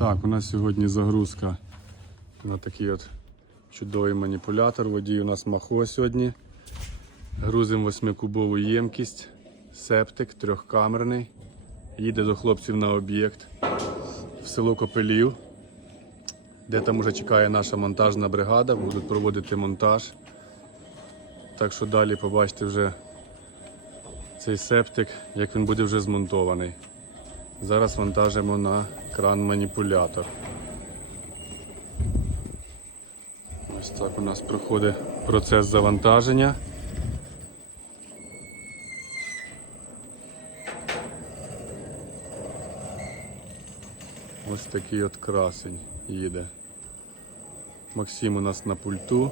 Так, у нас сьогодні загрузка на такий от чудовий маніпулятор. Водій у нас Махо сьогодні. Грузимо восьмикубову ємкість, септик трьохкамерний. Їде до хлопців на об'єкт в село Копелів, де там уже чекає наша монтажна бригада, будуть проводити монтаж. Так що далі побачите вже цей септик, як він буде вже змонтований. Зараз вантажимо на кран маніпулятор. Ось так у нас проходить процес завантаження. Ось такий от красень їде. Максим у нас на пульту.